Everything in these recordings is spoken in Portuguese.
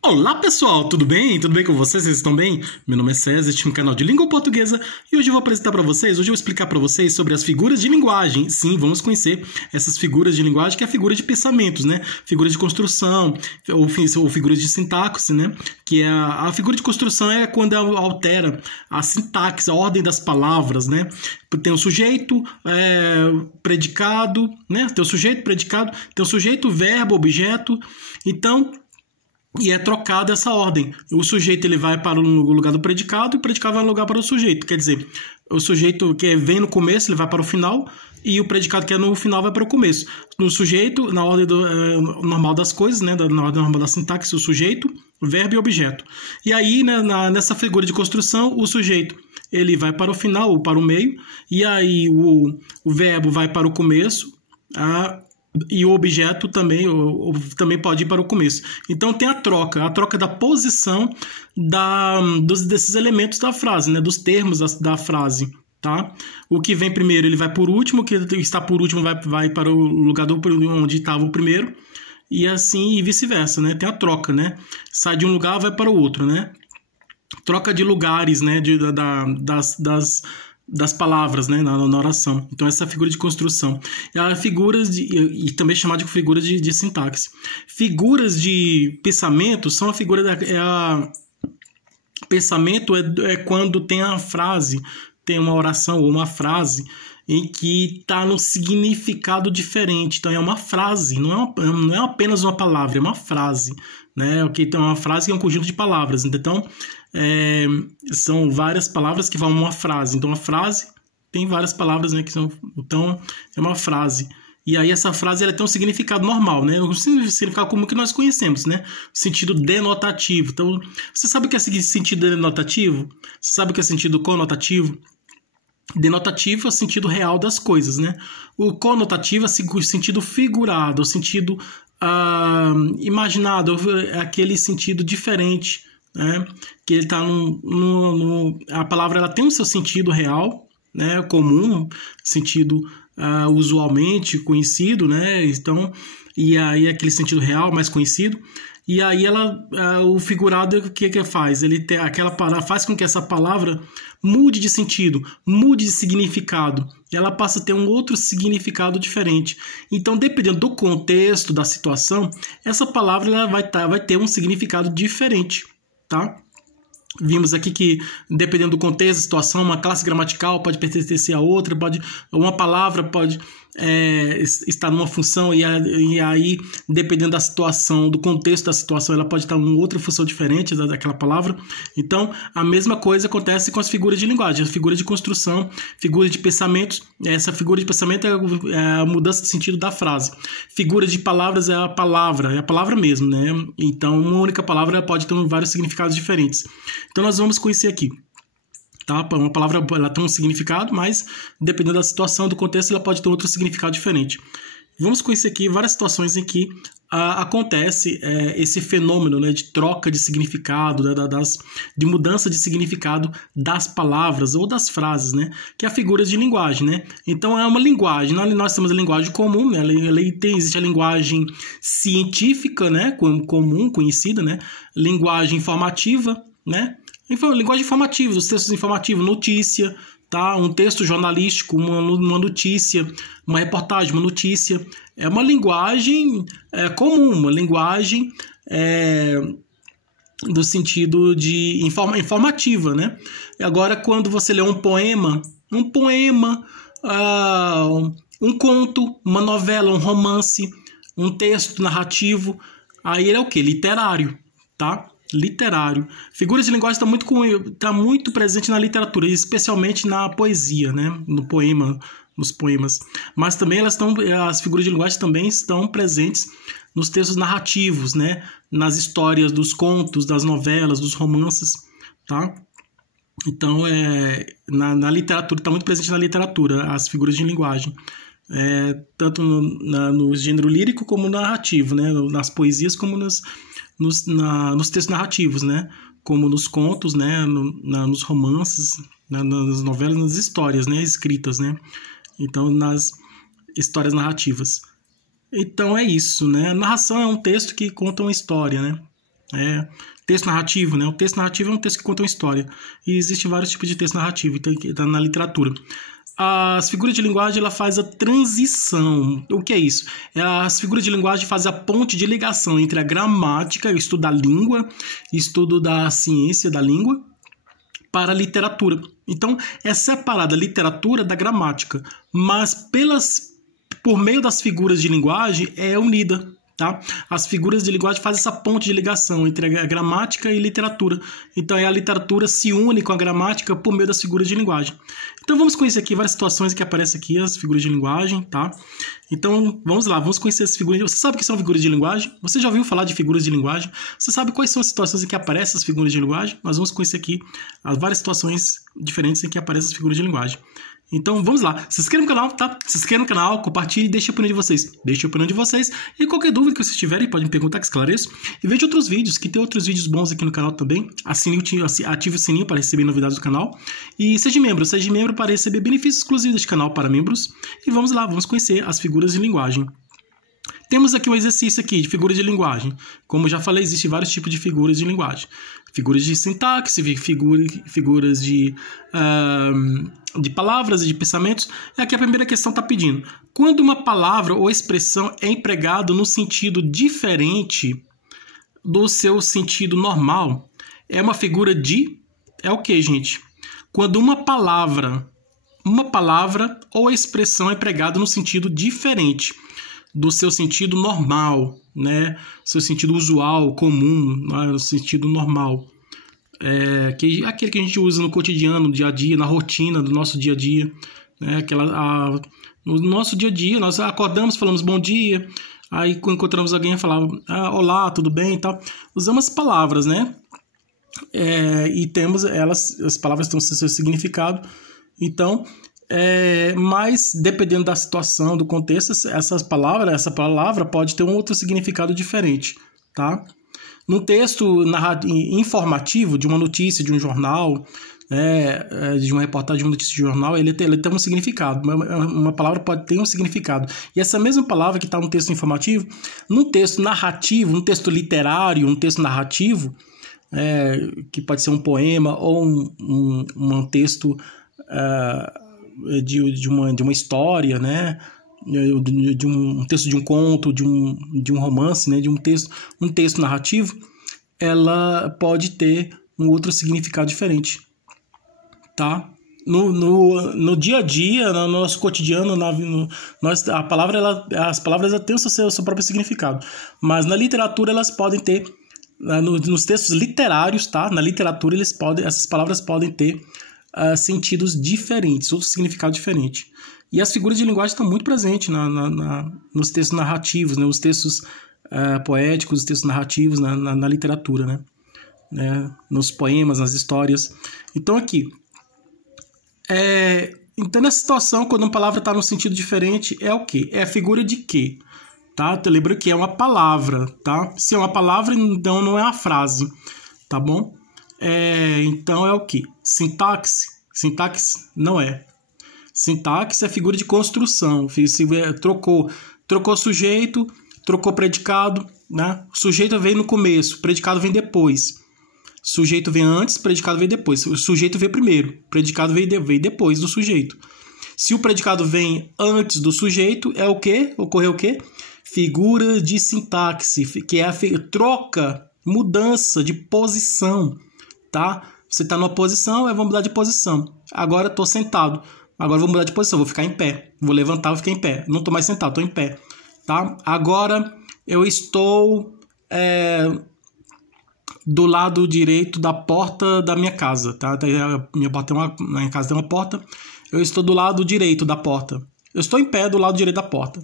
Olá pessoal, tudo bem? Tudo bem com vocês? Vocês estão bem? Meu nome é César, este é um canal de língua portuguesa e hoje eu vou apresentar para vocês, hoje eu vou explicar para vocês sobre as figuras de linguagem. Sim, vamos conhecer essas figuras de linguagem, que é a figura de pensamentos, né? Figuras de construção, ou figuras de sintaxe, né? Que é a figura de construção é quando ela altera a sintaxe, a ordem das palavras, né? Tem o sujeito, predicado, né? Tem o sujeito, predicado, tem o sujeito, verbo, objeto. Então, e é trocada essa ordem. O sujeito ele vai para o lugar do predicado e o predicado vai no lugar para o sujeito. Quer dizer, o sujeito que vem no começo ele vai para o final e o predicado que é no final vai para o começo. No sujeito, na ordem normal das coisas, né, na ordem normal da sintaxe, o sujeito, verbo e objeto. E aí, né, nessa figura de construção, o sujeito ele vai para o final ou para o meio e aí o verbo vai para o começo, e o objeto também pode ir para o começo. Então tem a troca da posição desses elementos da frase, né? Dos termos da frase. Tá? O que vem primeiro ele vai por último, o que está por último vai para o lugar onde estava o primeiro, e assim e vice-versa, né? Tem a troca, né? Sai de um lugar, vai para o outro, né? Troca de lugares, né? Das palavras, né, na oração. Então, essa figura de construção. E também chamada de figura de sintaxe. Figuras de pensamento são a figura pensamento é quando tem a frase, tem uma oração ou uma frase em que está no significado diferente. Então, é uma frase, não é apenas uma palavra, é uma frase. Né? Então, uma frase que é um conjunto de palavras. Então, são várias palavras que formam uma frase. Então, a frase tem várias palavras, né, que são... Então, é uma frase. E aí, essa frase ela tem um significado normal, né? Um significado comum que nós conhecemos, né? Sentido denotativo. Então, você sabe o que é sentido denotativo? Você sabe o que é sentido conotativo? Denotativo é o sentido real das coisas, né? O conotativo é o sentido figurado, o sentido imaginado, é aquele sentido diferente, né? Que ele está a palavra ela tem o seu sentido real, né? Comum, sentido usualmente conhecido, né? Então, e aí aquele sentido real mais conhecido. E aí o figurado o que faz? Ele tem aquela palavra, faz com que essa palavra mude de sentido, mude de significado. Ela passa a ter um outro significado diferente. Então, dependendo do contexto, da situação, essa palavra ela vai ter um significado diferente, tá? Vimos aqui que, dependendo do contexto, da situação, uma classe gramatical pode pertencer a outra, uma palavra pode estar numa função e aí, dependendo da situação, do contexto da situação, ela pode estar em outra função diferente daquela palavra. Então, a mesma coisa acontece com as figuras de linguagem, as figuras de construção, figuras de pensamentos. Essa figura de pensamento é a mudança de sentido da frase. Figura de palavras é a palavra mesmo, né? Então, uma única palavra pode ter vários significados diferentes. Então, nós vamos conhecer aqui. Tá? Uma palavra ela tem um significado, mas dependendo da situação, do contexto, ela pode ter outro significado diferente. Vamos conhecer aqui várias situações em que acontece esse fenômeno, né, de troca de significado, de mudança de significado das palavras ou das frases, né, que é a figura de linguagem. Né? Então, é uma linguagem. Nós temos a linguagem comum, né, existe a linguagem científica, né, comum, conhecida, né, linguagem informativa, né, linguagem informativa, os textos informativos, notícia, tá? Um texto jornalístico, uma notícia, uma reportagem, uma notícia. É uma linguagem comum, uma linguagem do sentido de informativa, né? Agora, quando você lê um poema, um conto, uma novela, um romance, um texto narrativo, aí ele é o quê? Literário, tá? Literário. Figuras de linguagem está muito presente na literatura, especialmente na poesia, né? Nos poemas. Mas também as figuras de linguagem também estão presentes nos textos narrativos, né? Nas histórias dos contos, das novelas, dos romances, tá? Então, na literatura, está muito presente na literatura as figuras de linguagem. Tanto no gênero lírico como no narrativo, né? Nas poesias como nos textos narrativos, né? Como nos contos, né? Nos romances, nas novelas, nas histórias, né? Escritas, né? Então, nas histórias narrativas. Então, é isso, né? A narração é um texto que conta uma história, né? Texto narrativo, né? O texto narrativo é um texto que conta uma história. E existem vários tipos de texto narrativo, então, tá na literatura. As figuras de linguagem, ela faz a transição. O que é isso? As figuras de linguagem fazem a ponte de ligação entre a gramática, o estudo da língua, estudo da ciência da língua, para a literatura. Então, é separada a literatura da gramática, mas por meio das figuras de linguagem é unida. Tá? As figuras de linguagem fazem essa ponte de ligação entre a gramática e literatura. Então, a literatura se une com a gramática por meio das figuras de linguagem. Então, vamos conhecer aqui várias situações que aparecem aqui, as figuras de linguagem, tá? Então, vamos lá, vamos conhecer as figuras. Você sabe o que são figuras de linguagem? Você já ouviu falar de figuras de linguagem? Você sabe quais são as situações em que aparecem as figuras de linguagem? Nós vamos conhecer aqui as várias situações diferentes em que aparecem as figuras de linguagem. Então, vamos lá. Se inscreva no canal, tá? Se inscreva no canal, compartilhe e deixe a opinião de vocês. Deixe a opinião de vocês. E qualquer dúvida que vocês tiverem, podem me perguntar que esclareço. E veja outros vídeos, que tem outros vídeos bons aqui no canal também. Ative o sininho para receber novidades do canal. E seja membro para receber benefícios exclusivos deste canal para membros. E vamos lá, vamos conhecer as figuras de linguagem. Temos aqui um exercício aqui de figuras de linguagem. Como já falei, existem vários tipos de figuras de linguagem. Figuras de sintaxe, figuras de palavras e de pensamentos. É aqui a primeira questão está pedindo. Quando uma palavra ou expressão é empregada no sentido diferente do seu sentido normal, é uma figura de... É o que, gente? Quando uma palavra ou expressão é empregada no sentido diferente do seu sentido normal, né? Seu sentido usual, comum, né? O sentido normal. Aquele que a gente usa no cotidiano, no dia a dia, na rotina do nosso dia a dia. Né? No nosso dia a dia, nós acordamos, falamos bom dia, aí quando encontramos alguém, falamos olá, tudo bem e tal. Usamos palavras, né? E temos as palavras têm seu significado. Então, mas dependendo da situação, do contexto, essa palavra pode ter um outro significado diferente, tá? Num texto informativo de uma notícia, de um jornal, de uma reportagem de uma notícia de jornal, ele tem um significado. Uma palavra pode ter um significado. E essa mesma palavra que está no texto informativo, num texto narrativo, num texto literário, um texto narrativo, que pode ser um poema ou um texto de uma história, né? De um texto de um conto, de um romance, né? De um texto narrativo, ela pode ter um outro significado diferente, tá? No dia a dia, no nosso cotidiano, as palavras têm o seu próprio significado, mas na literatura elas podem ter, nos textos literários, tá? Na literatura essas palavras podem ter sentidos diferentes, outro significado diferente. E as figuras de linguagem estão muito presentes nos textos narrativos, né? Os textos poéticos, os textos narrativos na literatura, né? Nos poemas, nas histórias. Então aqui, então nessa situação, quando uma palavra está num sentido diferente, é o quê? É a figura de quê? Tá? Lembra que é uma palavra, tá? Se é uma palavra, então não é uma frase, tá bom? Então é o quê? Sintaxe? Sintaxe não é. Sintaxe é figura de construção. Trocou sujeito, trocou predicado, né? Sujeito vem no começo, predicado vem depois. Sujeito vem antes, predicado vem depois. O sujeito vem primeiro, predicado vem depois do sujeito. Se o predicado vem antes do sujeito, é o quê? Ocorreu o quê? Figura de sintaxe, que é a troca, mudança de posição, tá? Você está numa posição, eu vou mudar de posição. Agora estou sentado. Agora vou mudar de posição, vou ficar em pé. Vou levantar, vou ficar em pé. Não estou mais sentado, estou em pé. Tá? Agora eu estou do lado direito da porta da minha casa. Tá? Minha casa tem uma porta. Eu estou do lado direito da porta. Eu estou em pé do lado direito da porta.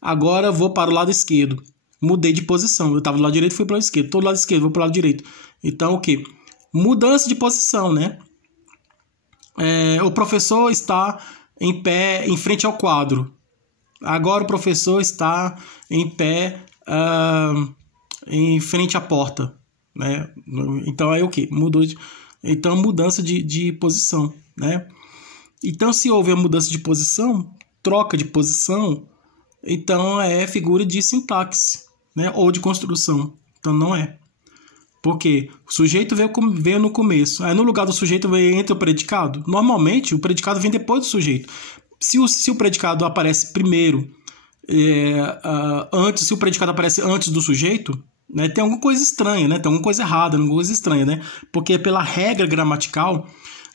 Agora vou para o lado esquerdo. Mudei de posição. Eu estava do lado direito, fui para o lado esquerdo. Estou do lado esquerdo, vou para o lado direito. Então, o quê? Mudança de posição, né? O professor está em pé em frente ao quadro. Agora o professor está em pé em frente à porta, né? Então é o quê? Então mudança de posição, né? Então se houve a mudança de posição, troca de posição, então é figura de sintaxe, né? Ou de construção. Então não é. Porque o sujeito veio no começo. Aí no lugar do sujeito entra o predicado. Normalmente, o predicado vem depois do sujeito. Se o predicado aparece primeiro, se o predicado aparece antes do sujeito, né, tem alguma coisa estranha, né? Tem alguma coisa errada, alguma coisa estranha, né? Porque pela regra gramatical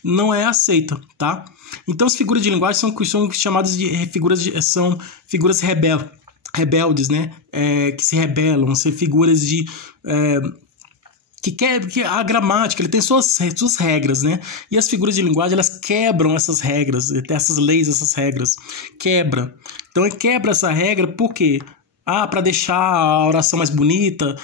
não é aceita, tá? Então as figuras de linguagem são chamadas de figuras rebeldes, né? Que se rebelam, são figuras de que a gramática ele tem suas regras, né? E as figuras de linguagem elas quebram essas regras, essas leis, essas regras, Então quebra essa regra por quê? Para deixar a oração mais bonita,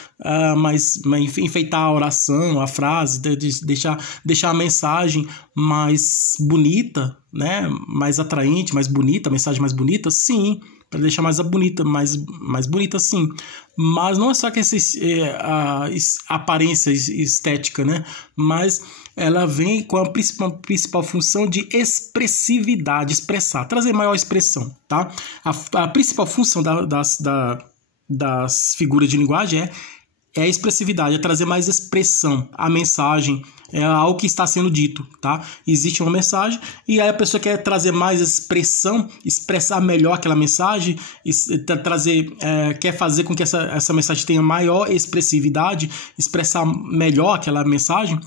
enfeitar a oração, a frase, deixar a mensagem mais bonita, né? Mais atraente, mais bonita, a mensagem mais bonita, sim, para deixar mais bonita, sim. Mas não é só que essa aparência estética, né? Mas ela vem com a principal função de expressividade, expressar, trazer maior expressão, tá? A principal função das figuras de linguagem é a expressividade, é trazer mais expressão à mensagem, ao que está sendo dito, tá? Existe uma mensagem e aí a pessoa quer trazer mais expressão, expressar melhor aquela mensagem, quer fazer com que essa mensagem tenha maior expressividade, expressar melhor aquela mensagem.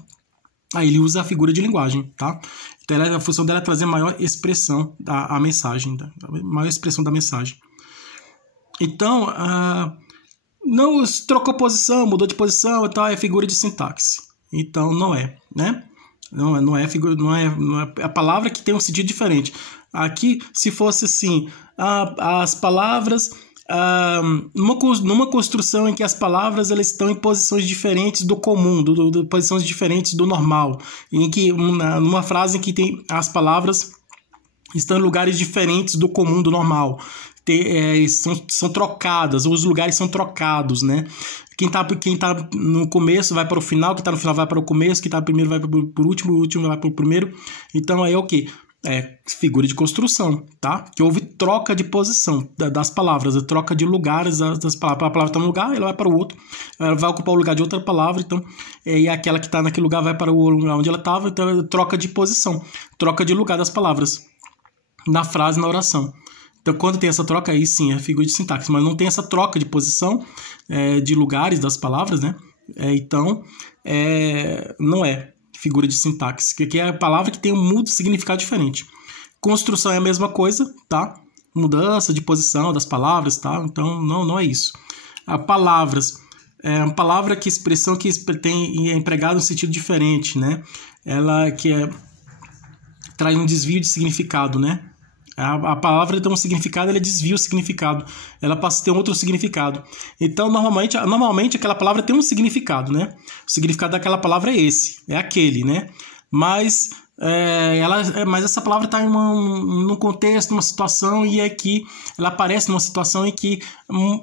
Aí ele usa a figura de linguagem, tá? Então a função dela é trazer maior expressão da mensagem, maior expressão da mensagem. Então, não trocou posição, mudou de posição e tal, é figura de sintaxe. Então não é, né? Não é figura, não é a palavra que tem um sentido diferente. Aqui, se fosse assim, as palavras numa construção em que as palavras elas estão em posições diferentes do comum, posições diferentes do normal, em que numa frase em que tem as palavras estão em lugares diferentes do comum, do normal, são trocadas, os lugares são trocados, né? Quem tá no começo vai para o final, quem tá no final vai para o começo, quem tá no primeiro vai para o último, o último vai para o primeiro. Então aí é o quê? Figura de construção, tá? Que houve troca de posição das palavras, troca de lugares das palavras. A palavra está num lugar, ela vai para o outro, ela vai ocupar o lugar de outra palavra, então, e aquela que está naquele lugar vai para o lugar onde ela estava, então troca de posição, troca de lugar das palavras na frase, na oração. Então, quando tem essa troca, aí sim é figura de sintaxe, mas não tem essa troca de posição, de lugares das palavras, né? Então, não é figura de sintaxe, que é a palavra que tem um significado diferente. Construção é a mesma coisa, tá? Mudança de posição das palavras, tá? Então, não é isso. Palavras, uma palavra que expressão que é empregada em um sentido diferente, né? Ela traz um desvio de significado, né? A palavra tem um significado, ela desvia o significado, ela passa a ter outro significado. Então, normalmente aquela palavra tem um significado, né? O significado daquela palavra é aquele, né? Mas essa palavra está num contexto, numa situação, e aqui ela aparece numa situação em que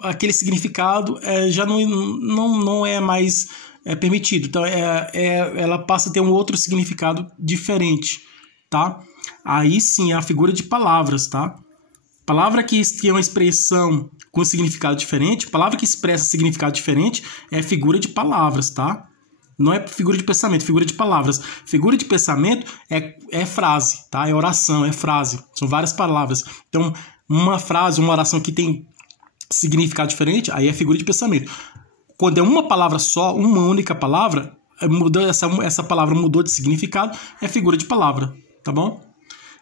aquele significado já não é mais permitido. Então, ela passa a ter um outro significado diferente, tá? Aí sim é a figura de palavras, tá? Palavra que tem uma expressão com significado diferente, palavra que expressa significado diferente é figura de palavras, tá? Não é figura de pensamento, figura de palavras. Figura de pensamento é frase, tá? É oração, é frase. São várias palavras. Então, uma frase, uma oração que tem significado diferente, aí é figura de pensamento. Quando é uma palavra só, uma única palavra, essa palavra mudou de significado, é figura de palavra, tá bom?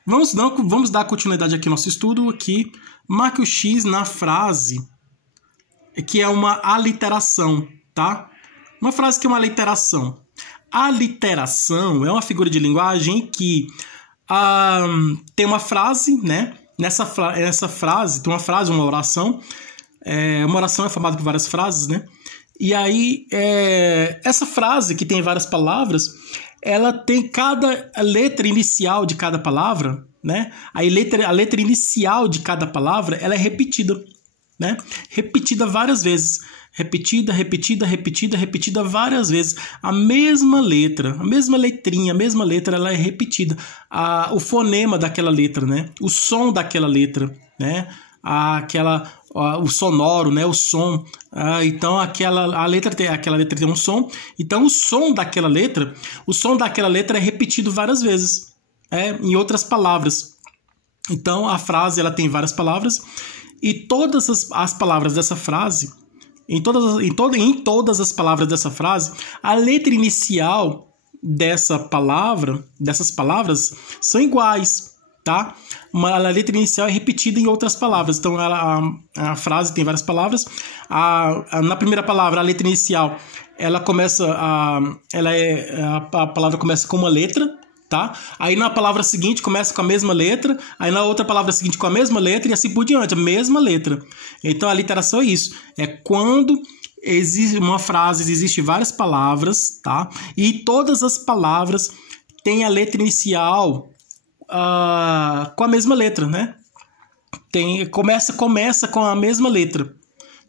Vamos dar continuidade aqui ao nosso estudo. Aqui, marque o X na frase, que é uma aliteração, tá? Uma frase que é uma aliteração. Aliteração é uma figura de linguagem em que tem uma frase, né? Nessa frase, tem uma frase, uma oração. Uma oração é formada por várias frases, né? E aí, essa frase, que tem várias palavras, ela tem cada letra inicial de cada palavra, né? A letra inicial de cada palavra, ela é repetida, né? Repetida várias vezes. Repetida várias vezes. A mesma letra, a mesma letrinha, a mesma letra, ela é repetida. O fonema daquela letra, né? O som daquela letra, né? o sonoro, né, o som. Então aquela letra tem um som. Então o som daquela letra é repetido várias vezes, em outras palavras. Então a frase ela tem várias palavras e todas as palavras dessa frase, em todas as palavras dessa frase, a letra inicial dessas palavras são iguais, tá? A letra inicial é repetida em outras palavras. Então a frase tem várias palavras. Na primeira palavra, a letra inicial, ela começa a palavra começa com uma letra, tá? Aí na palavra seguinte começa com a mesma letra, aí na outra palavra seguinte com a mesma letra e assim por diante, a mesma letra. Então a literação é isso. É quando existe uma frase, existem várias palavras, tá? E todas as palavras têm a letra inicial com a mesma letra, né? Começa com a mesma letra.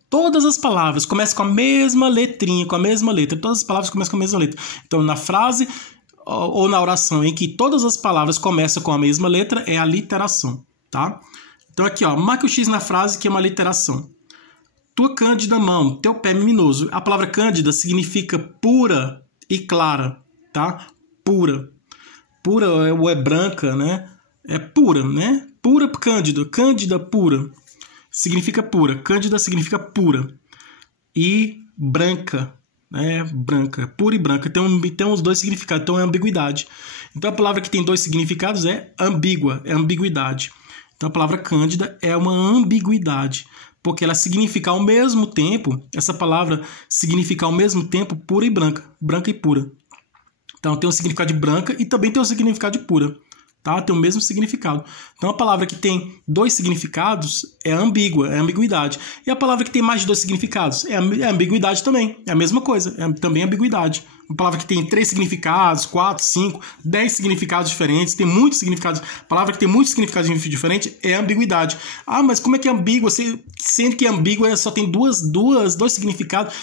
Todas as palavras começam com a mesma letrinha, com a mesma letra. Todas as palavras começam com a mesma letra. Então, na frase ou na oração em que todas as palavras começam com a mesma letra, é a literação, tá? Então, aqui, ó, marque o X na frase, que é uma literação. Tua cândida mão, teu pé mimoso. A palavra cândida significa pura e clara, tá? Pura. Pura ou é branca, né? É pura, né? Pura, cândida. Cândida, pura. Significa pura. Cândida significa pura. E branca, né? Branca. Pura e branca. Tem os dois significados. Então é ambiguidade. Então a palavra que tem dois significados é ambígua. É ambiguidade. Então a palavra cândida é uma ambiguidade. Porque ela significa ao mesmo tempo, essa palavra significa ao mesmo tempo pura e branca. Branca e pura. Então tem o significado de branca e também tem o significado de pura. Tá? Tem o mesmo significado. Então a palavra que tem dois significados é ambígua, é ambiguidade. E a palavra que tem mais de dois significados é ambiguidade também. É a mesma coisa, é também ambiguidade. Uma palavra que tem 3 significados, 4, 5, 10 significados diferentes, tem muitos significados. A palavra que tem muitos significados diferentes é ambiguidade. Mas como é que é ambígua? Sendo que ambígua só tem dois significados.